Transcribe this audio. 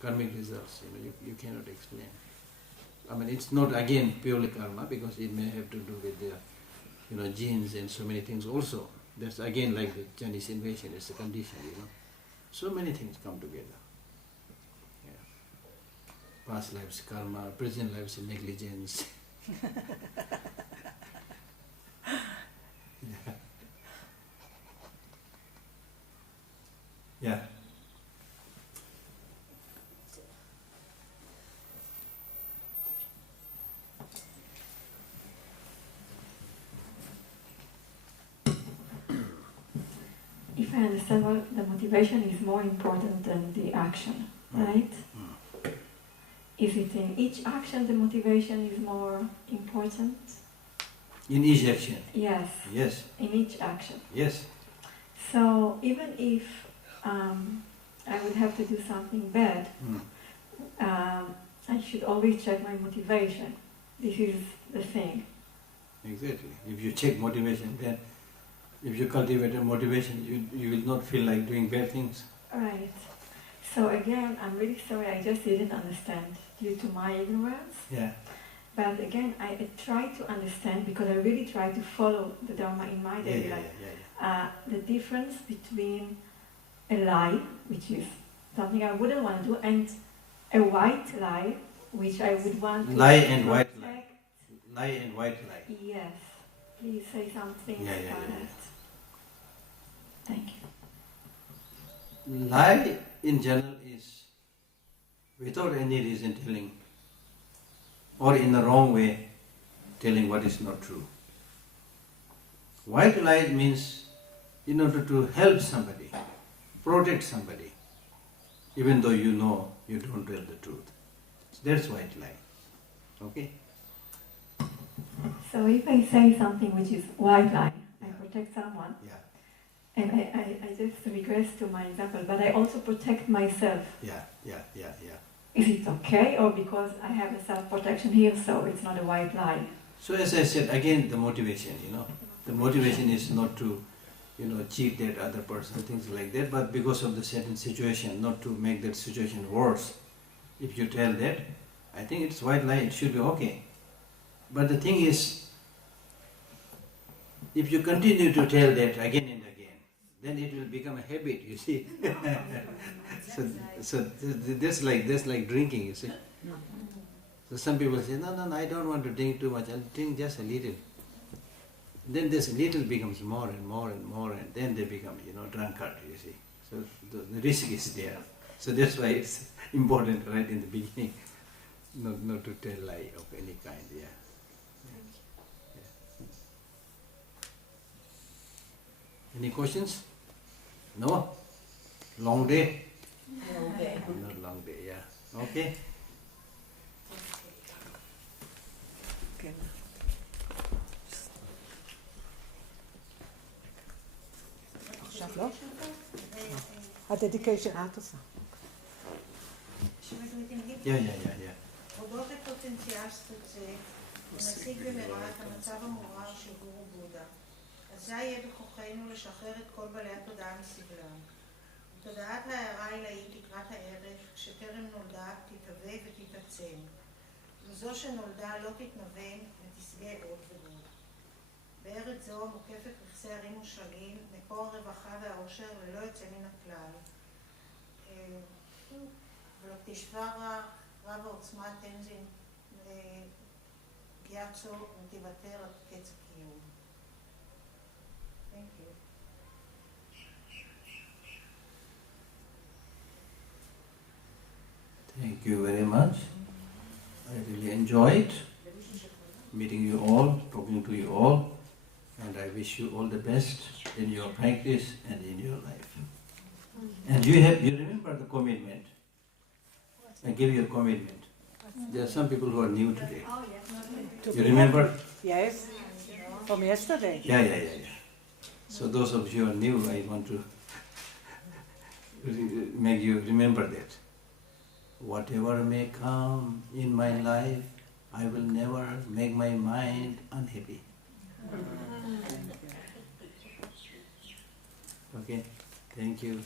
karmic results. You cannot explain. I mean, it's not again purely karma, because it may have to do with the genes and so many things also. That's again like the Chinese invasion, it's a condition, So many things come together. Yeah. Past lives karma, present lives negligence. Yeah. Yeah. If I understand well, the motivation is more important than the action, right? Is it in each action the motivation is more important? In each action? Yes. Yes. In each action? Yes. So even if I would have to do something bad, I should always check my motivation. This is the thing. Exactly. If you check motivation, then if you cultivate a motivation, you will not feel like doing bad things. Right. So again, I'm really sorry, I just didn't understand due to my ignorance. Yeah. But again, I try to understand, because I really try to follow the Dharma in my daily life. The difference between a lie, which is something I wouldn't want to do, and a white lie, which I would want to lie and white protect. lie. Lie and white lie. Yes. Please say something about it. Thank you. Lie in general is without any reason telling, or in the wrong way telling what is not true. White lie means in order to help somebody, protect somebody, even though you know you don't tell the truth. That's white lie. Okay? So if I say something which is white lie, I protect someone, and I just regress to my example, but I also protect myself. Yeah. Is it okay, or because I have a self-protection here, so it's not a white lie? So as I said, again the motivation, the motivation is not to, cheat that other person, things like that, but because of the certain situation, not to make that situation worse. If you tell that, I think it's white lie, it should be okay. But the thing is, if you continue to tell that again and again, then it will become a habit, you see. so that's like drinking, you see. So some people say, no, I don't want to drink too much, I'll drink just a little. Then this little becomes more and more and more, and then they become, drunkard, you see. So the risk is there. So that's why it's important right in the beginning, not to tell lie of any kind, Any questions? No? Long day? Long day. Not long day, yeah. Okay? כן. עכשיו לא? הדדיקיישן, את עושה. אודות לפוטנציאסט זה, ונשיג במהרה את המצב המורר של גורו בודה. אזי יהיה בכוחנו לשחרר את כל בעלי התודעה מסבלם. תודעת ההערה העילאית לקראת הערב, שטרם נולדה, תתהווה ותתעצם. וזו שנולדה לא תתנוון ותשגה עוד ועוד. בארץ זו מוקפת רכסי הרים ושלגים, מקור הרווחה והעושר ללא יוצא מן הכלל. ולא תשבר רב העוצמה תנזין גיאצו ותיוותר עד קץ הקיום. Thank you. Thank you very much. I really enjoyed meeting you all, talking to you all, and I wish you all the best in your practice and in your life. And you remember the commitment. I gave you a commitment. There are some people who are new today. You remember? Yes. From yesterday. Yeah. So those of you who are new, I want to make you remember that. Whatever may come in my life, I will never make my mind unhappy. Okay, thank you.